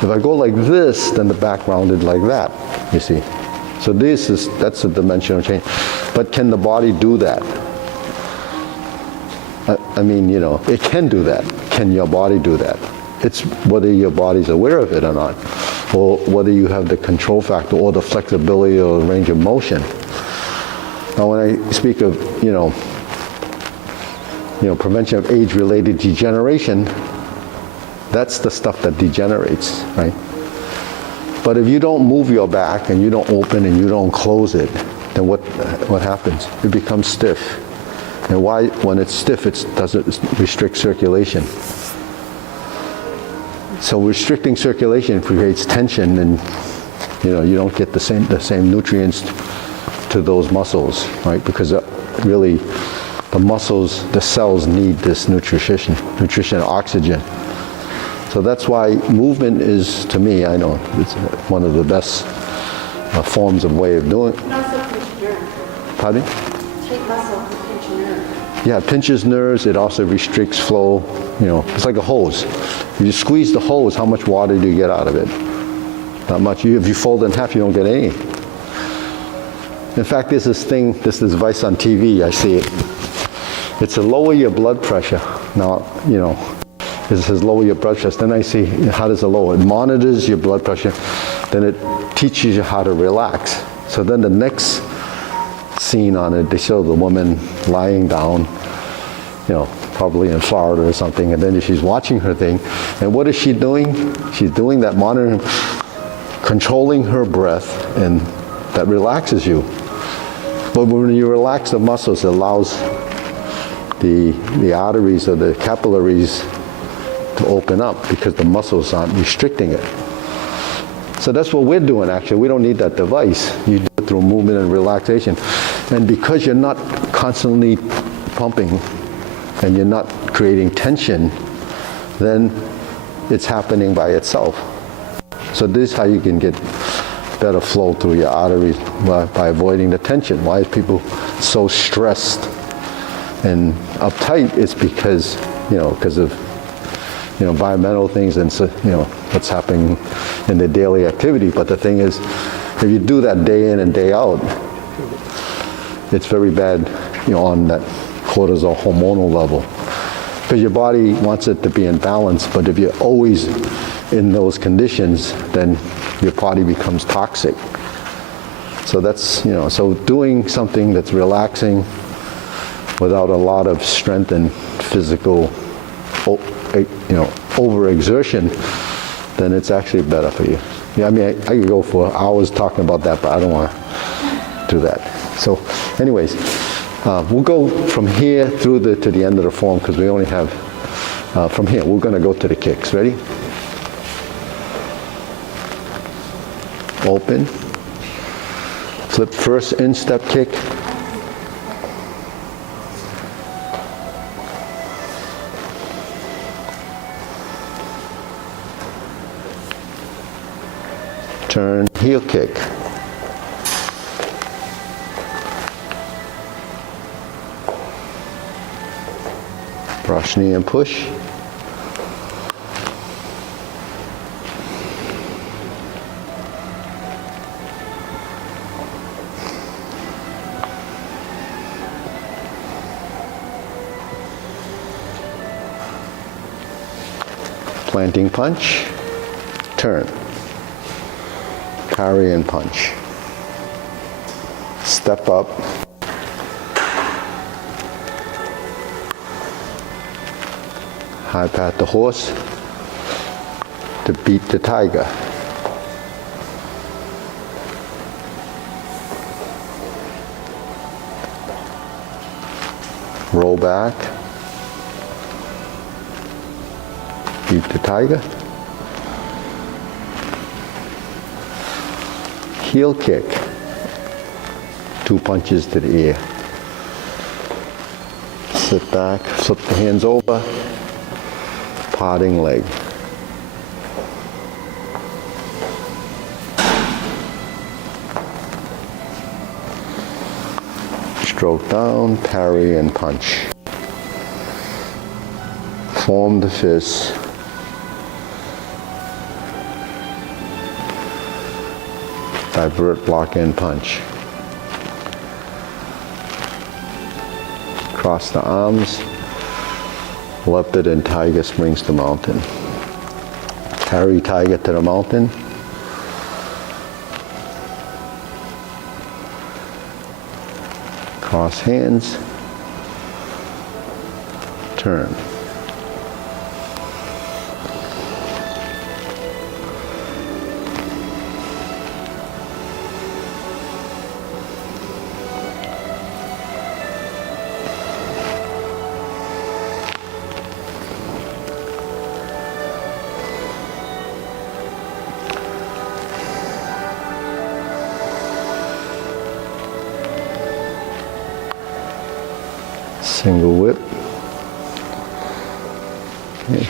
If I go like this, then the back rounded like that, you see. So that's a dimensional change. But can the body do that? I mean, it can do that. Can your body do that? It's whether your body's aware of it or not, or whether you have the control factor or the flexibility or range of motion. Now, when I speak of, prevention of age-related degeneration, that's the stuff that degenerates, right? But if you don't move your back and you don't open and you don't close it, then what happens? It becomes stiff. And why? When it's stiff, it doesn't restrict circulation. So restricting circulation creates tension, and you don't get the same nutrients to those muscles, right? Because really, the muscles, the cells need this nutrition, oxygen. So that's why movement is, to me, I know it's one of the best forms of way of doing it. Pardon? Take muscle to pinch nerve. Yeah, it pinches nerves. It also restricts flow. It's like a hose. If you squeeze the hose, how much water do you get out of it? Not much. If you fold it in half, you don't get any. In fact, there's this device on TV, I see it. It's to lower your blood pressure. Now, it says lower your blood pressure. Then I see, how does it lower? It monitors your blood pressure. Then it teaches you how to relax. So then the next scene on it, they show the woman lying down, probably in Florida or something, and then she's watching her thing. And what is she doing? She's doing that monitoring, controlling her breath, and that relaxes you. But when you relax the muscles, it allows the arteries or the capillaries to open up because the muscles aren't restricting it. So that's what we're doing, actually. We don't need that device. You do it through movement and relaxation. And because you're not constantly pumping and you're not creating tension, then it's happening by itself. So this is how you can get better flow through your arteries by avoiding the tension. Why is people so stressed and uptight? It's because of environmental things and what's happening in their daily activity. But the thing is, if you do that day in and day out, it's very bad on that cortisol hormonal level, because your body wants it to be in balance. But if you're always in those conditions, then your body becomes toxic. So that's so doing something that's relaxing without a lot of strength and physical overexertion, then it's actually better for you. I mean, I could go for hours talking about that, but I don't want to do that. So anyways, we'll go from here through to the end of the form, because we only have, from here, we're going to go to the kicks. Ready? Open. Flip first instep kick. Turn, heel kick. Brush knee and push. Planting punch. Turn. parry and punch. Step up. High pat the horse to beat the tiger. Roll back. Beat the tiger. Heel kick. 2 punches to the ear. Sit back, flip the hands over. Parting leg. Stroke down, parry and punch. Form the fist. Divert, block and punch. Cross the arms. Leopard and tiger springs to mountain. Carry tiger to the mountain. Cross hands. Turn. Single whip. Okay.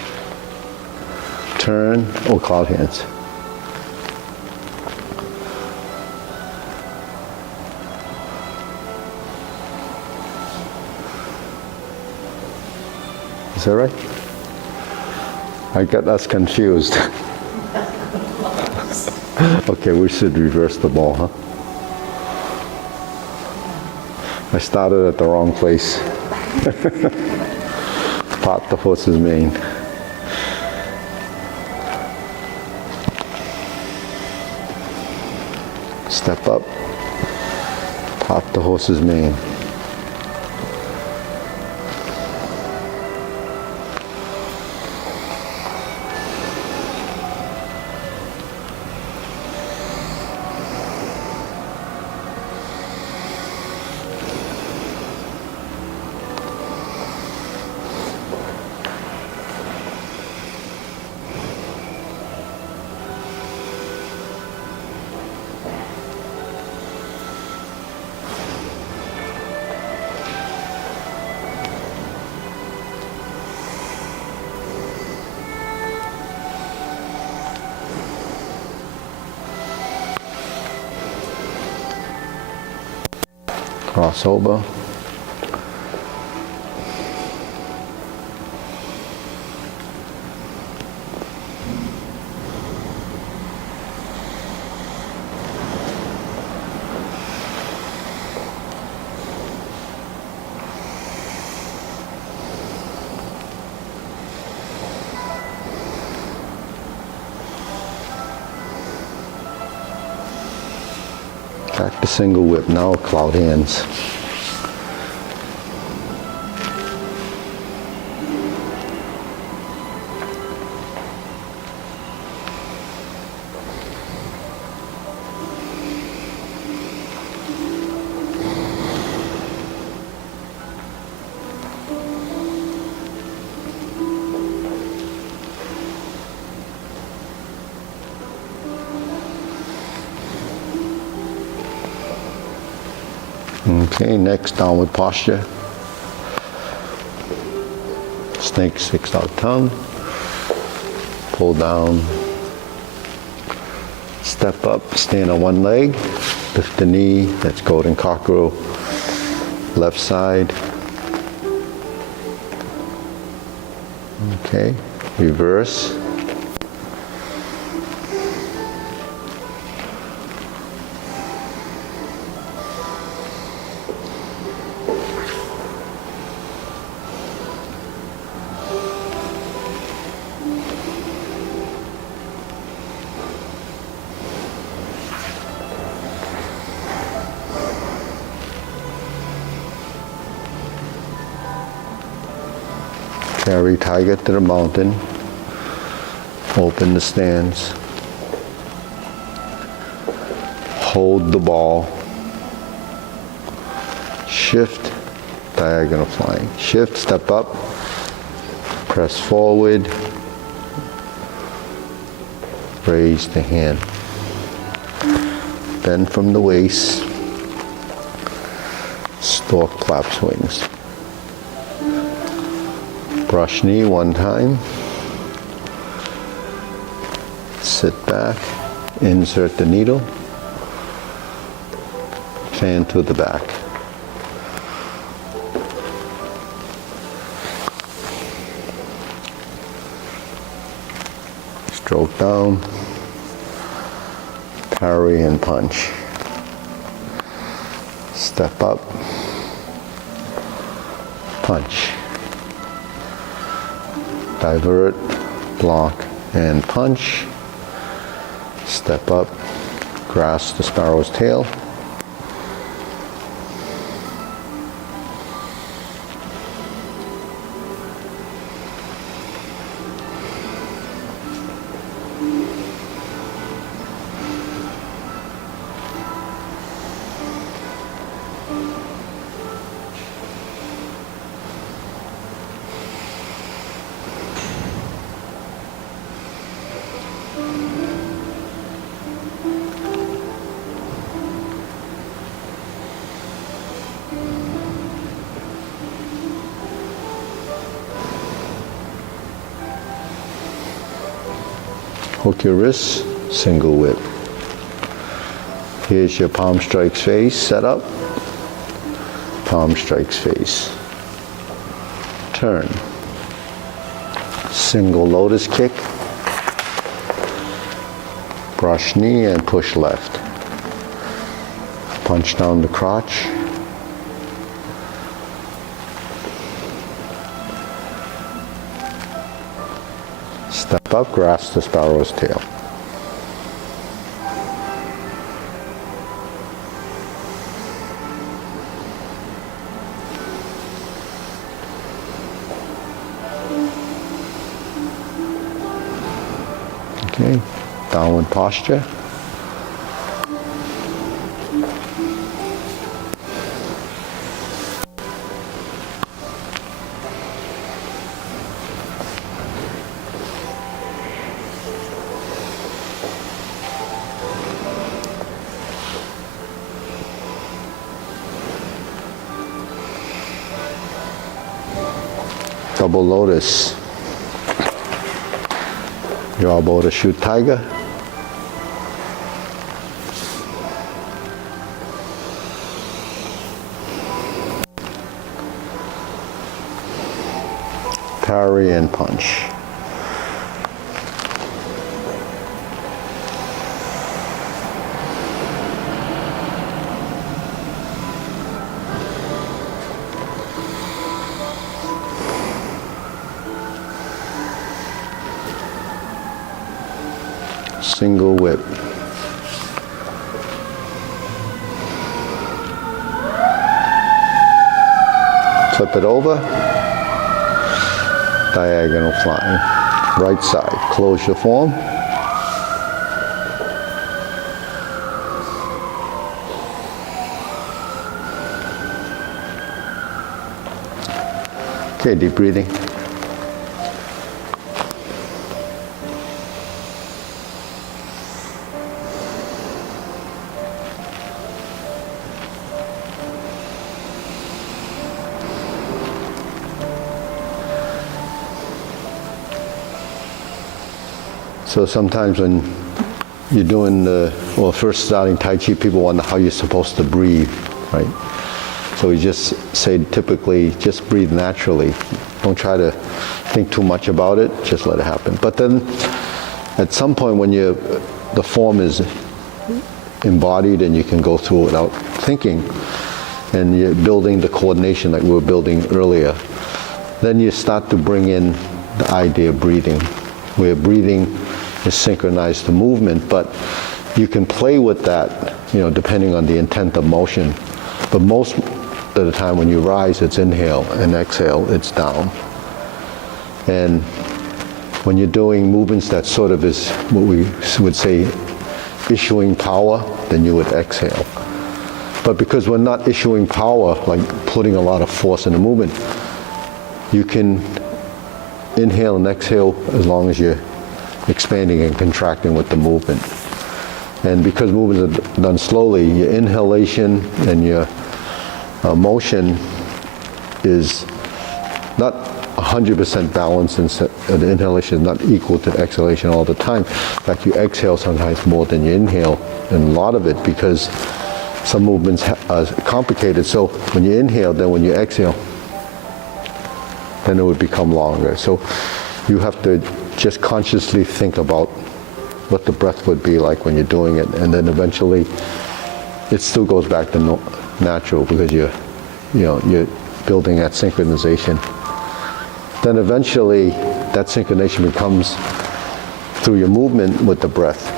Turn, cloud hands. Is that right? I got us confused. Okay, we should reverse the ball, huh? I started at the wrong place. Part the horse's mane. Step up. Part the horse's mane. Crossover. Back to single whip, now cloud hands. Okay, next downward posture. Snake 6 out tongue. Pull down. Step up, stand on one leg. Lift the knee, that's golden cockerel. Left side. Okay, reverse. Carry tiger to the mountain. Open the stance. Hold the ball. Shift, diagonal flying. Shift, step up. Press forward. Raise the hand. Bend from the waist. Stork claps wings. Brush knee one time. Sit back. Insert the needle. Fan to the back. Stroke down. Parry and punch. Step up. Punch. Divert, block, and punch. Step up. Grasp the sparrow's tail. Hook your wrists, single whip. Here's your palm strikes face, set up. Palm strikes face. Turn. Single lotus kick. Brush knee and push left. Punch down the crotch. Step up, grasp the sparrow's tail. Okay, downward posture. Double lotus. Your elbow to shoot tiger. Parry and punch. Single whip. Flip it over. Diagonal flying. Right side. Close your form. Okay, deep breathing. So sometimes when you're doing first starting Tai Chi, people wonder how you're supposed to breathe, right? So we just say typically, just breathe naturally. Don't try to think too much about it, just let it happen. But then at some point when the form is embodied and you can go through it without thinking, and you're building the coordination like we were building earlier, then you start to bring in the idea of breathing, where breathing is synchronized to movement, but you can play with that, depending on the intent of motion. But most of the time when you rise, it's inhale, and exhale, it's down. And when you're doing movements that sort of is what we would say issuing power, then you would exhale. But because we're not issuing power, like putting a lot of force in the movement, you can inhale and exhale as long as you're expanding and contracting with the movement. And because movements are done slowly, your inhalation and your motion is not 100% balanced, and the inhalation is not equal to the exhalation all the time. In fact, you exhale sometimes more than you inhale, and a lot of it because some movements are complicated. So when you inhale, then when you exhale, then it would become longer. So you have to just consciously think about what the breath would be like when you're doing it, and then eventually it still goes back to natural because you're building that synchronization. Then eventually that synchronization becomes through your movement with the breath.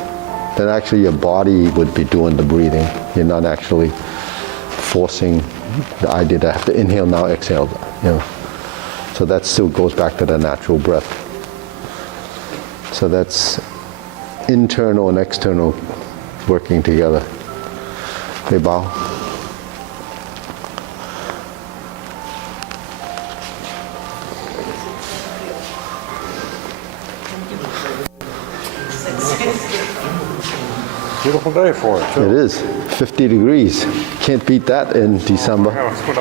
Then actually your body would be doing the breathing. You're not actually forcing the idea to have to inhale now, exhale. So that still goes back to the natural breath. So that's internal and external working together. They bow. Beautiful day for it, too. It is 50 degrees. Can't beat that in December. Yeah, let's go down